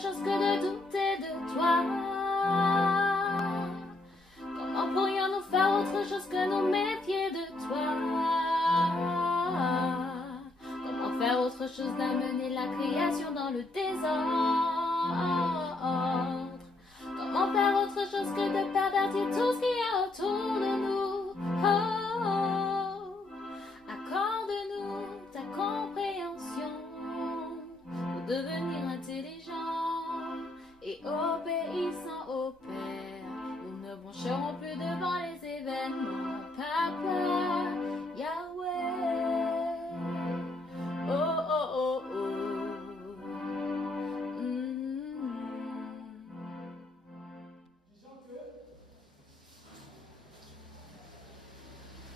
chose que de douter de toi? Comment pourrions-nous faire autre chose que nous méfier de toi? Comment faire autre chose d'amener la création dans le désordre? Comment faire autre chose que de pervertir tout ce qu'il y a autour de nous? Accorde-nous ta compréhension pour devenir intelligent et obéissant au Père. Nous ne broncherons plus devant les événements. Papa, Yahweh. Oh, oh, oh, oh.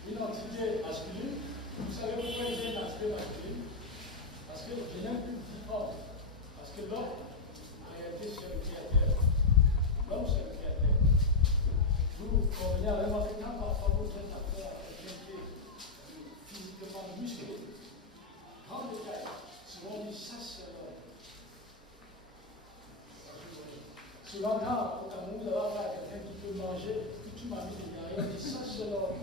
Disons que l'identité masculine, vous savez pourquoi j'ai une identité masculine? Parce que je n'aime plus le petit homme. Parce que l'homme, en réalité, c'est le créateur. L'homme, c'est le créateur. Vous convenez avec moi que quand parfois vous faites affaire à quelqu'un qui est physiquement musclé, grand détail, souvent on dit ça, c'est l'homme. Souvent, quand vous avez affaire à quelqu'un qui peut manger, tu m'as mis des gars, il dit ça, c'est l'homme.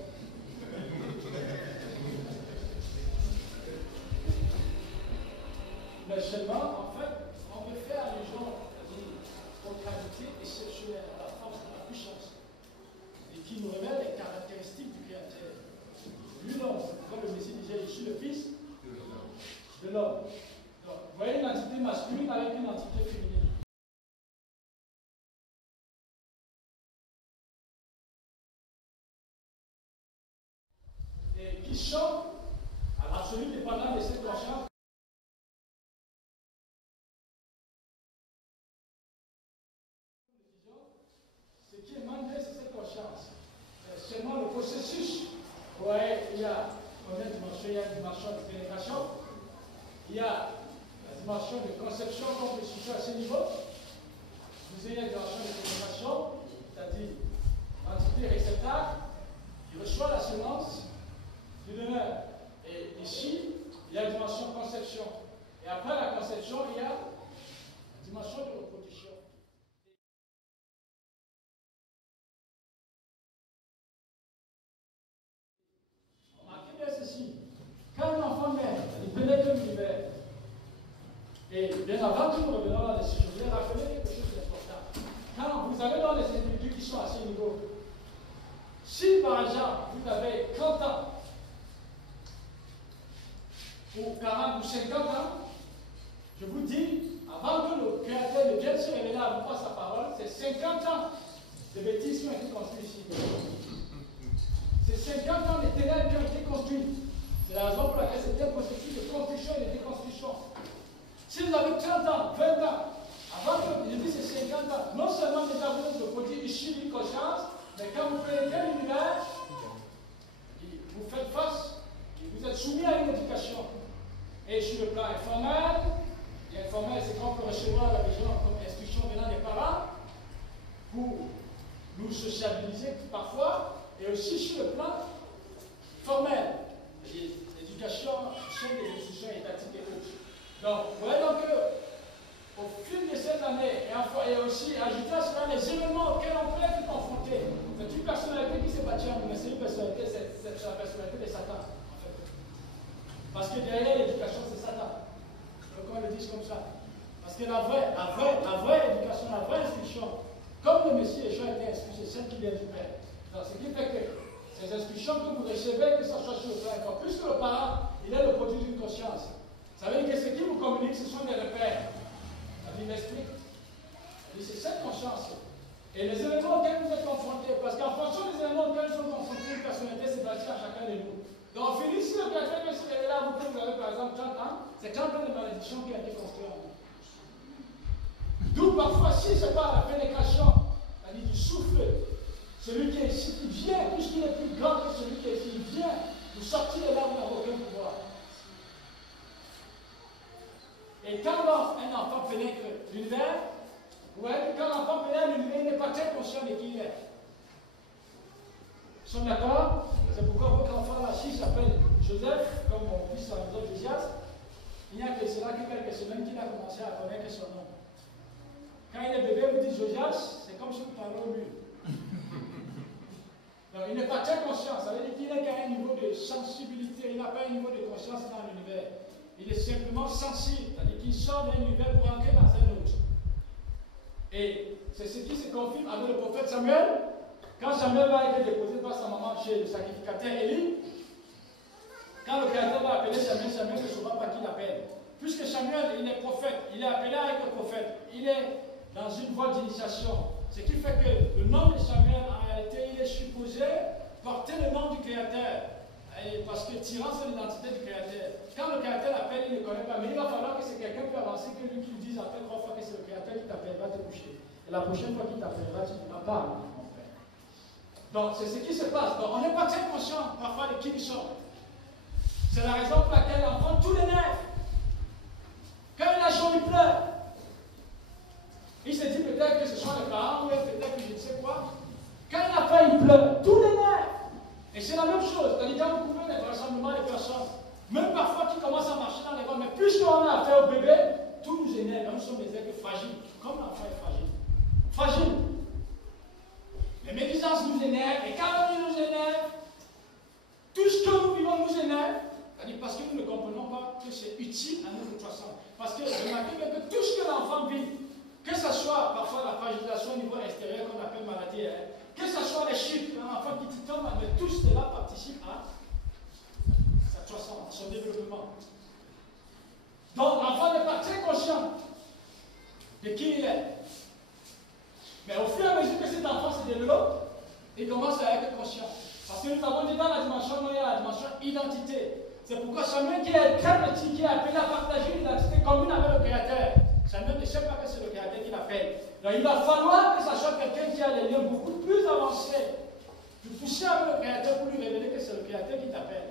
Mais seulement, en fait, on veut faire les gens aux qualités exceptionnelles, à la force, à la puissance, et qui nous révèlent les caractéristiques du Créateur. Lui, l'homme, quand le Messie disait, je suis le fils de l'homme. Donc, vous voyez une entité masculine avec une entité féminine. Et qui chante à l'absolu dépendant de cette conscience. Ce qui est demandé, c'est cette conscience. Seulement le processus. Ouais, il y a une dimension de pénétration, il y a la dimension de conception qu'on peut situer à ce niveau. Vous avez la dimension de pénétration, c'est-à-dire l'entité réceptacle, qui reçoit la semence du donneur. Et ici, il y a la dimension conception. Et après la conception, il y a la dimension de reproduction. Remarquez bien ceci. Quand un enfant naît, il pénètre l'univers. Et bien avant que nous revenions dans les choses, je voulais rappeler quelque chose d'important. Quand vous avez dans les individus qui sont à ce niveau, si par exemple vous avez 30 ans, ou 40 ou 50 ans, je vous dis, avant que le Créateur ne vienne se révéler à vous par sa parole, c'est 50 ans de bêtises qui ont été construites ici. C'est 50 ans de ténèbres qui ont été construites. C'est la raison pour laquelle c'est un processus de construction et de déconstruction. Si vous avez 30 ans, 20 ans, avant que, je dis c'est 50 ans, non seulement déjà vous êtes le produit issu d'une conscience, mais quand vous pénétrez l'univers, vous faites face, vous êtes soumis à une éducation. Et sur le plan informel, l'informel c'est qu'on peut recevoir la maison comme instruction venant des parents pour nous sociabiliser parfois, et aussi sur le plan formel, l'éducation, c'est des institutions étatiques et autres. Donc, vous voyez donc qu'au fil de cette année, et aussi ajouter à cela les événements auxquels on peut être confronté, c'est une personnalité qui s'est bâtie en nous, mais c'est une personnalité, c'est la personnalité de Satan. Parce que derrière l'éducation, c'est Satan. Pourquoi ils le disent comme ça? Parce que la vraie éducation, la vraie instruction, comme le Messie Yeshua a été instruit, c'est celle qui vient du Père. Donc, ce qui fait que ces instructions que vous recevez, que ça soit sur le plan encore plus que le parent, il est le produit d'une conscience. Ça veut dire que ce qui vous communique, ce sont des repères. La Bible explique. C'est cette conscience. Et les événements auxquels vous êtes confrontés, parce qu'en fonction des événements auxquels nous sommes confrontés, une personnalité s'est bâtie à chacun de nous. Donc, fini, si le Créateur vient se révéler là, vous avez par exemple 30 ans, c'est quand même de malédiction qui a été construite en vous. D'où parfois, si ce n'est pas la pénétration, c'est-à-dire du souffle, celui qui est ici, qui vient, puisqu'il est plus grand que celui qui est ici, il vient vous sortir de là où vous n'avez aucun pouvoir. Et quand un enfant pénètre l'univers, vous voyez que quand l'enfant pénètre l'univers, il n'est pas très conscient de qui il est. Nous sommes d'accord? C'est pourquoi votre enfant là, s'il s'appelle Joseph, comme mon fils à Josias, il n'y a que cela que quelques semaines qu'il a commencé à connaître son nom. Quand il est bébé, vous dites Josias, c'est comme si vous parlez au mur. Donc, il n'est pas très conscient. Ça veut dire qu'il n'est qu'à un niveau de sensibilité. Il n'a pas un niveau de conscience dans l'univers. Il est simplement sensible. C'est-à-dire qu'il sort d'un univers pour entrer dans un autre. Et c'est ce qui se confirme avec le prophète Samuel. Quand Samuel va être déposé par sa maman chez le sacrificateur Élie, quand le Créateur va appeler Samuel, Samuel ne saura pas qui l'appelle. Puisque Samuel, il est prophète, il est appelé à être prophète, il est dans une voie d'initiation. Ce qui fait que le nom de Samuel, en réalité, il est supposé porter le nom du Créateur. Et parce que tirant sur l'identité du Créateur. Quand le Créateur l'appelle, il ne le connaît pas. Mais il va falloir que c'est quelqu'un plus avancé que lui qui lui dise après 3 fois que c'est le Créateur qui t'appelle, va te coucher. Et la prochaine fois qu'il t'appellera, tu ne diras pas, mon frère. Donc, c'est ce qui se passe. Donc, on n'est pas très conscient parfois de qui nous sommes. C'est la raison pour laquelle l'enfant, tous les nerfs. Quand il a chaud, il pleure. Il se dit peut-être que ce sont les parents, ou peut-être que je ne sais quoi. Quand il a faim, il pleure. Tous les nerfs. Et c'est la même chose. C'est-à-dire quand vous pouvez des rassemblements de personnes, même parfois qui commencent à marcher dans les voies, mais puisqu'on a affaire au bébé, tout nous énerve. Nous sommes des êtres fragiles. Comme l'enfant est fragile. Fragile. Les médisances nous énervent. Et quand on nous énerve, tout ce que nous vivons nous énerve. C'est-à-dire parce que nous ne comprenons pas que c'est utile à notre croissance. Parce que remarquez bien que tout ce que l'enfant vit, que ce soit parfois la fragilisation au niveau extérieur qu'on appelle maladie, que ce soit les chutes, un enfant qui tombe, mais tout cela participe à sa croissance, à son développement. Donc l'enfant n'est pas très conscient de qui il est. Mais au fur et à mesure que cet enfant se développe, il commence à être conscient. Parce que nous avons dit dans la dimension noyée, la dimension identité. C'est pourquoi Samuel qui est très petit, qui est appelé à partager une identité commune avec le Créateur. Samuel ne sait pas que c'est le Créateur qui l'appelle. Donc il va falloir que ça soit quelqu'un qui a des liens beaucoup plus avancés, de pousser avec le Créateur pour lui révéler que c'est le Créateur qui t'appelle.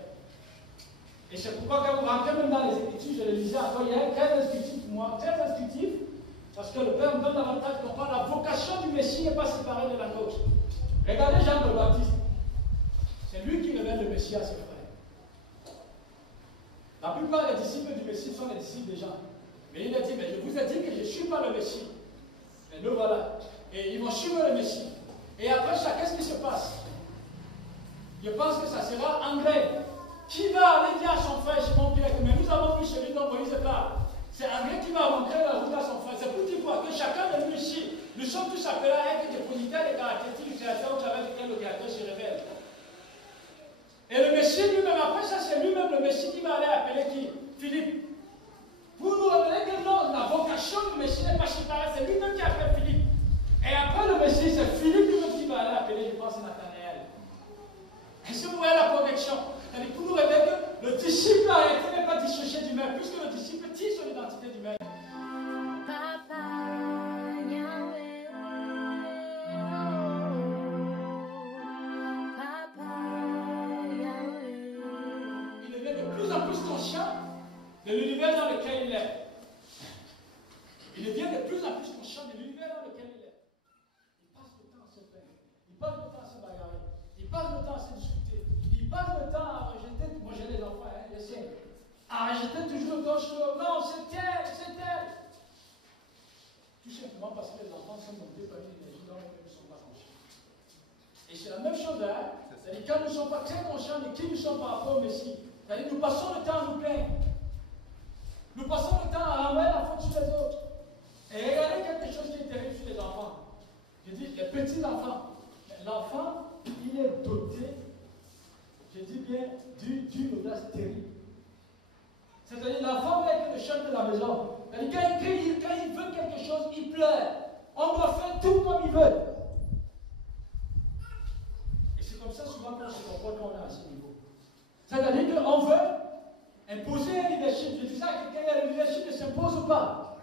Et c'est pourquoi quand vous rentrez même dans les Écritures, je le disais encore hier, très instructif pour moi, très instructif, parce que le Père me donne l'avantage de comprendre la vocation du Messie n'est pas séparée de la nôtre. Regardez Jean le Baptiste. C'est lui qui révèle le Messie à ses frères. La plupart des disciples du Messie sont les disciples des gens. Mais il a dit, mais je vous ai dit que je ne suis pas le Messie. Mais nous voilà. Et ils vont suivre le Messie. Et après ça, qu'est-ce qui se passe? Je pense que ça sera André qui va aller dire à son frère Simon Pierre, mais nous avons vu celui dont Moïse parle. C'est André qui va montrer la route à son frère. C'est pour dire quoi? Que chacun de nous ici, nous sommes tous appelés à être dépositaires des caractéristiques du Créateur au travers duquel le Créateur se révèle. Et le Messie lui-même, après ça, c'est lui-même le Messie qui va aller appeler qui? Philippe. Pour nous révéler que non, la vocation du Messie n'est pas séparée, c'est lui-même qui appelle Philippe. Et après le Messie, c'est Philippe lui-même qui va aller appeler, je pense, Nathanaël. Et si vous voyez la connexion, c'est-à-dire pour nous révéler que le disciple en réalité n'est pas dissocié du maître, puisque le disciple tire sur l'identité du maître. De l'univers dans lequel il est. Il devient de plus en plus conscient de l'univers dans lequel il est. Il passe le temps à se plaindre. Il passe le temps à se bagarrer. Il passe le temps à se discuter. Il passe le temps à rejeter. Moi j'ai des enfants, je sais. À rejeter toujours d'autres choses. Non, c'est elle, c'est elle. Tout simplement parce que les enfants sont montés par une énergie dont ils ne sont pas conscients. Et c'est la même chose, hein. C'est-à-dire quand nous ne sommes pas très conscients de qui nous sommes par rapport au Messie. C'est-à-dire nous passons le temps à nous plaindre. Nous passons le temps à renvoyer la faute sur les autres. Et regardez quelque chose qui est terrible sur les enfants. Je dis les petits enfants. L'enfant, il est doté, je dis bien, d'une audace terrible. C'est-à-dire l'enfant veut être le chef de la maison. C'est-à-dire quand il crie, quand il veut quelque chose, il pleure. On doit faire tout comme il veut. Et c'est comme ça souvent qu'on se comporte quand on est à ce niveau. C'est-à-dire qu'on veut imposer un leadership. Je dis ça à quelqu'un, le leadership ne s'impose pas.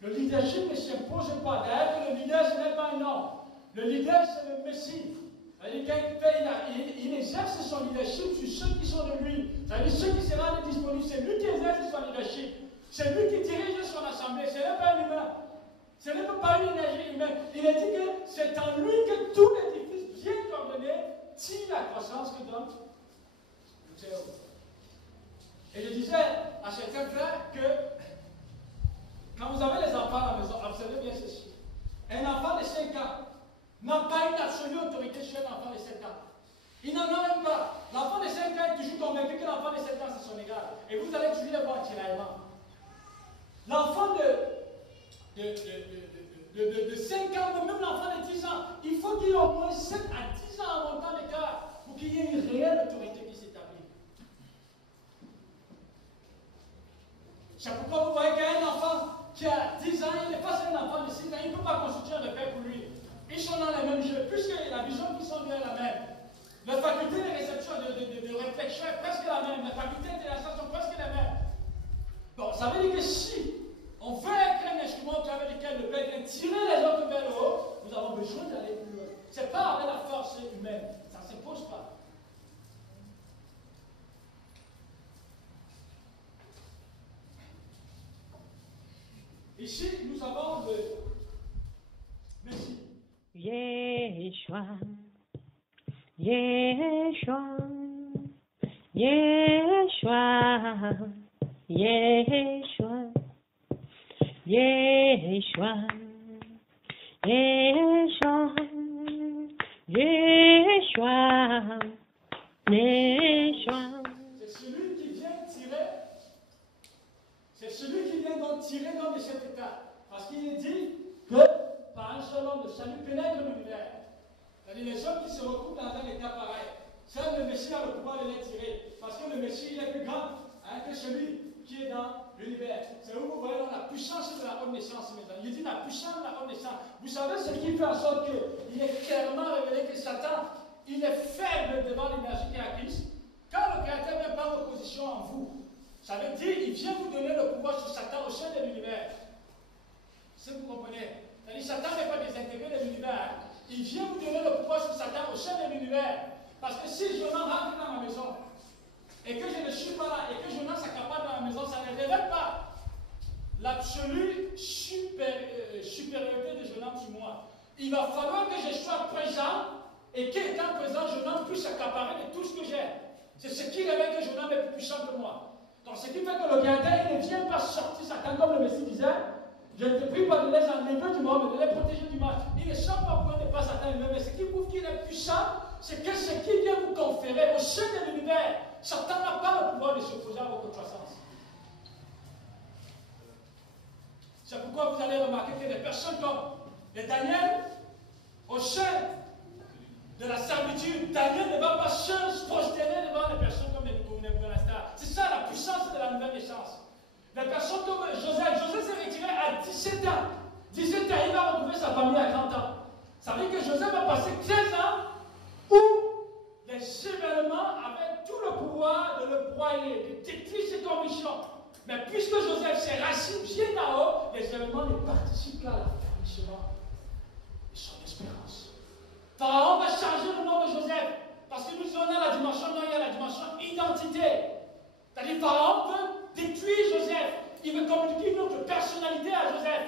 Le leadership ne s'impose pas. D'ailleurs, le leader, ce n'est pas un homme. Le leader, c'est le Messie. C'est-à-dire, quand il exerce son leadership sur ceux qui sont de lui. C'est-à-dire, ceux qui se rendent disponibles. C'est lui qui exerce son leadership. C'est lui qui dirige son assemblée. Ce n'est pas un humain. Ce n'est pas une énergie humaine. Il a dit que c'est en lui que tout l'édifice bien ordonné tire la croissance que donne le Théo. Et je disais à certains frères que quand vous avez les enfants à la maison, L'enfant de 5 ans, même l'enfant de 10 ans, il faut qu'il ait au moins 7 à 10 ans en montant d'écart pour qu'il y ait une réelle autorité qui s'établit. C'est pourquoi vous voyez qu'un enfant qui a 10 ans, il n'est pas un enfant de 6 ans, il ne peut pas constituer un repère pour lui. Ils sont dans les mêmes jeux, puisque la vision qu'ils sont bien la même. La faculté de réception, de réflexion est presque la même. La faculté d'intégration sont presque les mêmes. Bon, ça veut dire que si on veut être un instrument au travers duquel le Père vient tirer les autres vers le haut, nous avons besoin d'aller plus loin. Ce n'est pas avec la force humaine, ça ne s'impose pas. Ici, nous avons le Messie. Yeshua, Yeshua, Yeshua, Yeshua, Yeshua, Yeshua, Yeshua, Yeshua. C'est celui qui vient tirer, c'est celui qui vient donc tirer l'homme de cet état. Parce qu'il est dit que par un seul homme, le salut pénètre l'univers. C'est-à-dire les hommes qui se retrouvent dans un état pareil. Seul le Messie a le pouvoir de les tirer. Parce que le Messie, il est plus grand que celui qui est dans l'univers. C'est où vous voyez donc la puissance de la omniscience, mes amis. Il dit la puissance de la omniscience. Vous savez ce qui fait en sorte qu'il est clairement révélé que Satan, il est faible devant l'énergie créatrice. Quand le Créateur vient par opposition en vous, ça veut dire qu'il vient vous donner le pouvoir sur Satan au sein de l'univers. Si vous comprenez. C'est-à-dire Satan n'est pas désintégré de l'univers. Hein. Il vient vous donner le pouvoir sur Satan au sein de l'univers. Parce que si Jonas rentre dans ma maison, et que je ne suis pas là, et que Jonas s'accapare dans la maison, ça ne révèle pas l'absolue supériorité de Jonas sur moi. Il va falloir que je sois présent, et qu'étant présent, Jonas puisse s'accaparer de tout ce que j'ai. C'est ce qui révèle que Jonas est plus puissant que moi. Donc ce qui fait que le Créateur, il ne vient pas sortir Satan comme le Messie disait. Je ne te prie pas de les enlever du monde, mais de les protéger du mal. Il ne sort pas pour ne pas Satan lui-même, mais ce qui prouve qu'il est puissant, c'est que ce qui vient vous conférer au sein de l'univers, Satan n'a pas le pouvoir de s'opposer à votre croissance. C'est pourquoi vous allez remarquer que des personnes comme les Daniel, au sein de la servitude, Daniel ne va pas se prosterner devant les personnes comme les Nebuchadnezzar. C'est ça la puissance de la nouvelle naissance. Les personnes comme Joseph s'est retiré à 17 ans. 17 ans, il va retrouver sa famille à 30 ans. Ça veut dire que Joseph va passer 13 ans où les événements avaient tout le pouvoir de le broyer, de détruire ses convictions. Mais puisque Joseph s'est racine bien là-haut, les événements ne participent qu'à l'affaiblissement de son espérance. Pharaon va changer le nom de Joseph. Parce que nous sommes dans la dimension, non, il y a la dimension identité. C'est-à-dire Pharaon veut détruire Joseph. Il veut communiquer une autre personnalité à Joseph.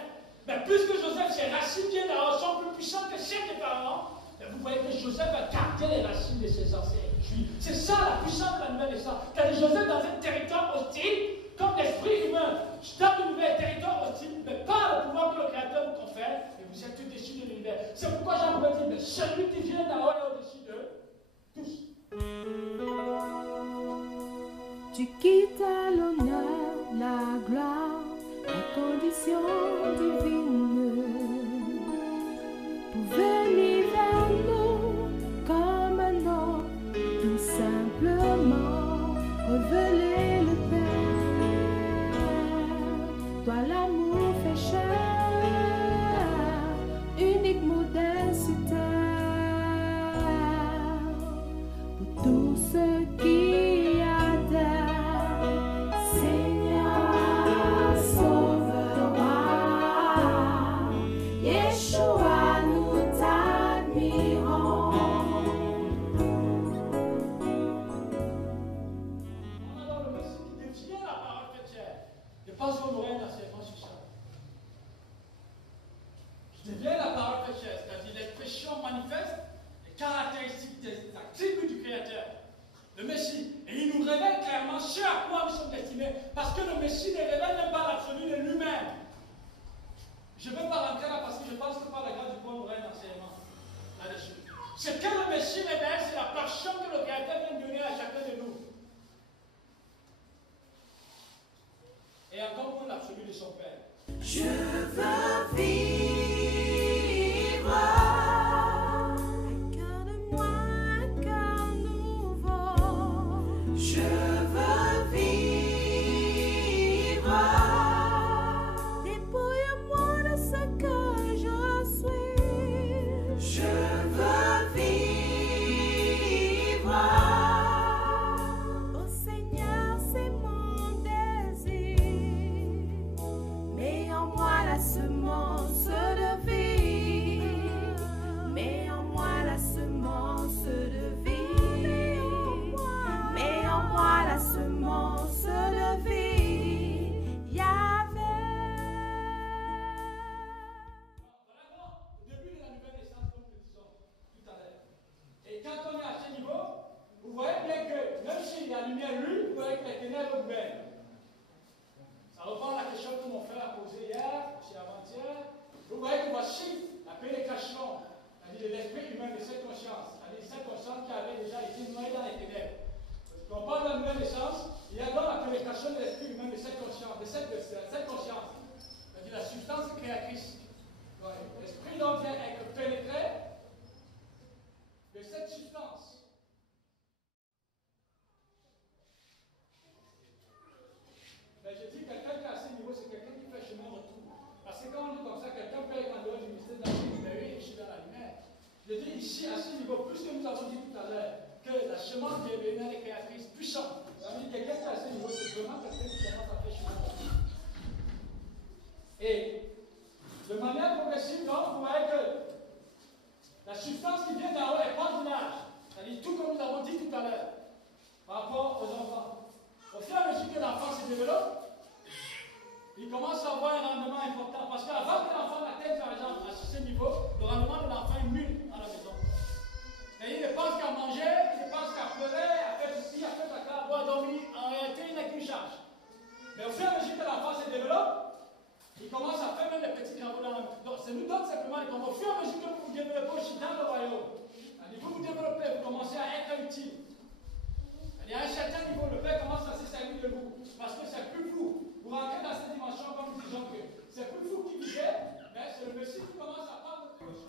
Mais puisque Joseph, ses racines viennent là-haut, sont plus puissantes que celles des Pharaon, vous voyez que Joseph a gardé les racines de ses ancêtres juifs. C'est ça la puissance de la nouvelle naissance. C'est-à-dire Joseph dans un territoire hostile, comme l'esprit humain, dans l'univers, territoire hostile, mais pas le pouvoir que le Créateur vous confère, et vous êtes au-dessus de l'univers. C'est pourquoi Jean pouvait dire, mais celui qui vient là-haut est au-dessus d'eux, tous. Tu quittes l'honneur, la gloire, la condition divine pour venir vers nous comme un homme, tout simplement révéler le Père. Toi l'amour fait chair, unique modèle sur terre, pour tous ceux qui le Messie. Et il nous révèle clairement ce à quoi nous sommes destinés. Parce que le Messie ne révèle même pas l'absolu de lui-même. Je ne veux pas rentrer là parce que je pense que par la grâce du bon, on aurait un enseignement là-dessus. Ce que le Messie révèle, c'est la personne que le Créateur vient de donner à chacun de nous. Et encore moins l'absolu de son Père. Je veux vivre avec de moi un cœur nouveau. Je veux vivre, dépouille-moi de ce que je suis. Je veux vivre, oh Seigneur, c'est mon désir. Mets en moi la semence de vie. Mets en moi la semence de vie. Mets en moi la semence de vie. Yahvé. Vraiment, au début de la nouvelle naissance, comme nous disons tout à l'heure. Et quand on est à ce niveau, vous voyez bien que même s'il y a la lumière lui, vous voyez que les ténèbres gouvernent. Ça reprend la question que mon frère a posée hier, aussi avant-hier. Vous voyez que voici la pénétration, c'est-à-dire de l'esprit humain de cette conscience, c'est-à-dire cette conscience qui avait déjà été noyée dans les ténèbres. Quand on parle de la nouvelle naissance, il y a donc la pénétration de l'esprit humain de cette conscience, cette conscience, c'est-à-dire la substance créatrice. Donc, l'esprit donc vient être pénétré de cette substance. Mais je dis quelqu'un qui est à ce niveau, c'est quelqu'un qui fait chemin retour. Parce que quand on dit comme ça, quelqu'un peut être en dehors du mystère de la vie, mais oui, je suis dans la lumière. Je dis ici, à ce niveau, plus que nous avons dit tout à l'heure, que la semence de lumière est créatrice puissante. Ça veut dire quelqu'un qui est à ce niveau, c'est vraiment quelqu'un qui commence à faire chemin retour. Et de manière progressive, donc, vous voyez que la substance qui vient d'en haut est pas de l'âge. C'est-à-dire tout comme nous avons dit tout à l'heure, par rapport aux enfants. Au fur et à mesure que l'enfant se développe, il commence à avoir un rendement important. Parce qu'avant que l'enfant atteigne, par exemple, à ce niveau, le rendement de l'enfant est nul à la maison. Et il ne pense qu'à manger, il ne pense qu'à pleurer, à faire ceci, à faire ça, à boire, dormir. En réalité, il n'a qu'une charge. Mais au fur et à mesure que l'enfant se développe, il commence à faire même les petits travaux dans la maison. Donc, ça nous donne simplement les au fur et à mesure que vous vous développez aussi dans le royaume. Vous vous développez, vous commencez à être utile. Et à un certain niveau, le Père commence à se servir de vous. Parce que c'est plus vous. Vous rentrez dans cette dimension comme nous disons que c'est plus vous qui vivez, mais c'est le Messie qui commence à prendre votre dimension.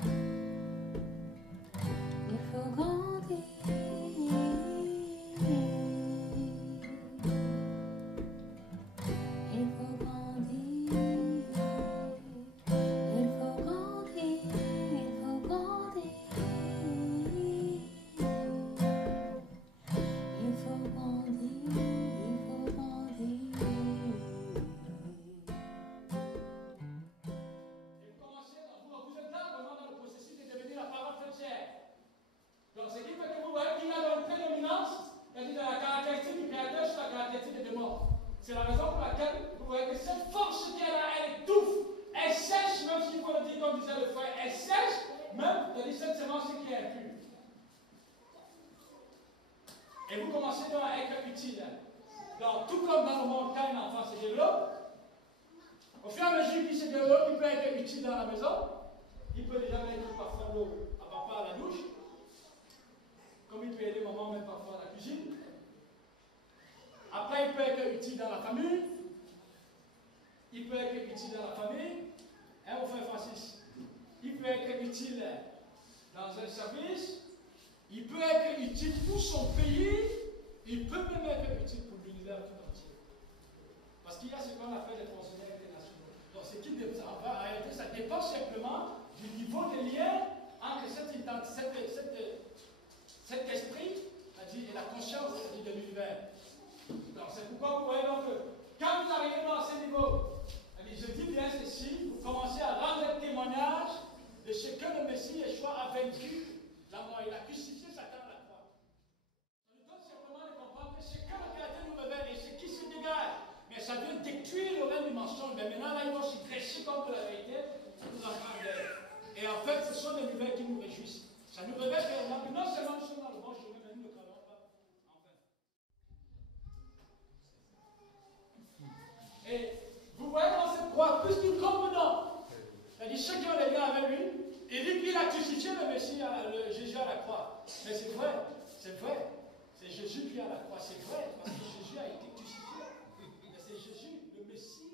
Il faut grandir. Il faut grandir. Il faut grandir. Il faut grandir. Il faut grandir. Il faut grandir. Et vous commencez, vous êtes là vraiment dans le processus de devenir la parole faite chair. Donc, ce qui fait que vous voyez qu'il y a une prédominance, c'est-à-dire de la caractéristique du créateur sur la caractéristique des démons. C'est la raison pour laquelle vous voyez que cette force qui est là, elle étouffe, elle sèche, même s'il faut le dire comme disait le frère, elle sèche, même, c'est-à-dire cette semence qui est impure. Et vous commencez donc à être utile. Donc, tout comme dans le monde, quand un enfant se développe, au fur et à mesure qu'il se développe, il peut être utile dans la maison. Il peut déjà mettre parfois l'eau à papa à la douche. Comme il peut aider maman même parfois à la cuisine. Après, il peut être utile dans la famille. Il peut être utile dans la famille. Hein, mon frère Francis? Il peut être utile dans un service. Il peut être utile pour son pays. Il peut même être utile pour l'univers tout entier. Parce qu'il y a ce qu'on appelle les fonctionnaires internationaux. Donc, ce qui dépend, en réalité, ça dépend simplement du niveau de lien entre cet esprit, c'est-à-dire et la conscience de l'univers. Donc, c'est pourquoi vous voyez donc que quand vous arrivez dans ce niveau, je dis bien ceci, vous commencez à rendre témoignage de ce que le Messie Yeshua a vaincu la mort. Il a crucifié Satan à la croix. Ça nous donne simplement de comprendre que ce que le Créateur nous révèle et ce qui se dégage, mais ça vient détruire le règne du mensonge. Mais maintenant, là, ils vont se dresser contre la vérité pour nous en prendre. Et en fait, ce sont des nouvelles qui nous réjouissent. Ça nous révèle que non seulement nous sommes dans le bon chemin, mais nous ne croyons pas. Enfin. Et vous voyez dans cette croix plus qu'une commandant. C'est-à-dire ceux qui ont les liens avec lui, et lui, il a crucifié le Messie, le Jésus à la croix. Mais c'est vrai, c'est vrai. C'est Jésus qui est à la croix, c'est vrai, parce que Jésus a été crucifié. Mais c'est Jésus, le Messie.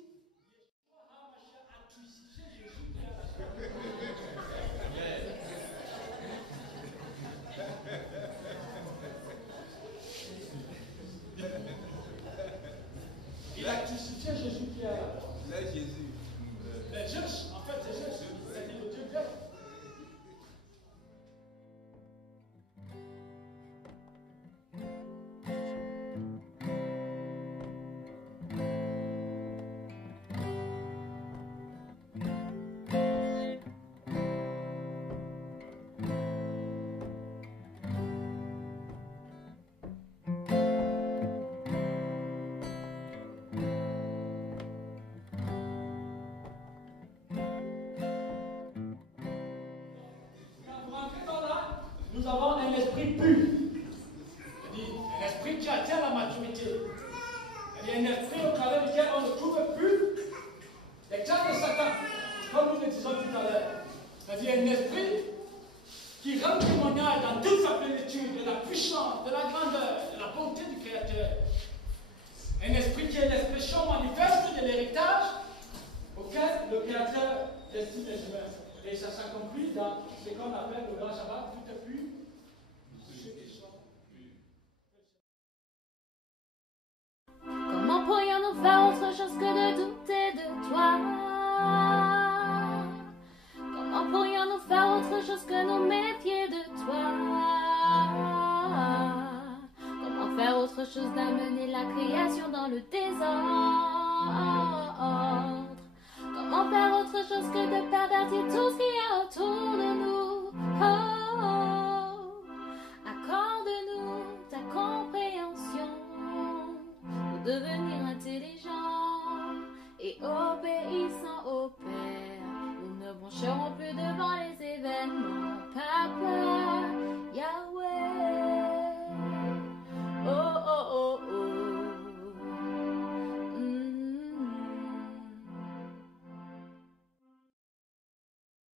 esprit pur. Il dit un esprit qui atteint la maturité. Il y a un esprit au travers duquel on ne trouve plus les craintes de Satan, comme nous le disons tout à l'heure. C'est-à-dire un esprit qui rend témoignage dans toute sa plénitude de la puissance, de la grandeur, de la bonté du Créateur. Un esprit qui est l'expression manifeste de l'héritage auquel le Créateur destine les humains. Et ça s'accomplit dans ce qu'on appelle le grand Shabbat, tout est pur, ceux qui sont purs. Comment pourrions-nous faire autre chose que de douter de toi? Comment pourrions-nous faire autre chose que nous méfier de toi? Comment faire autre chose d'amener la création dans le désordre? Comment faire autre chose que de pervertir tout ce qu'il y a autour de nous? Accorde-nous ta compréhension pour devenir intelligent.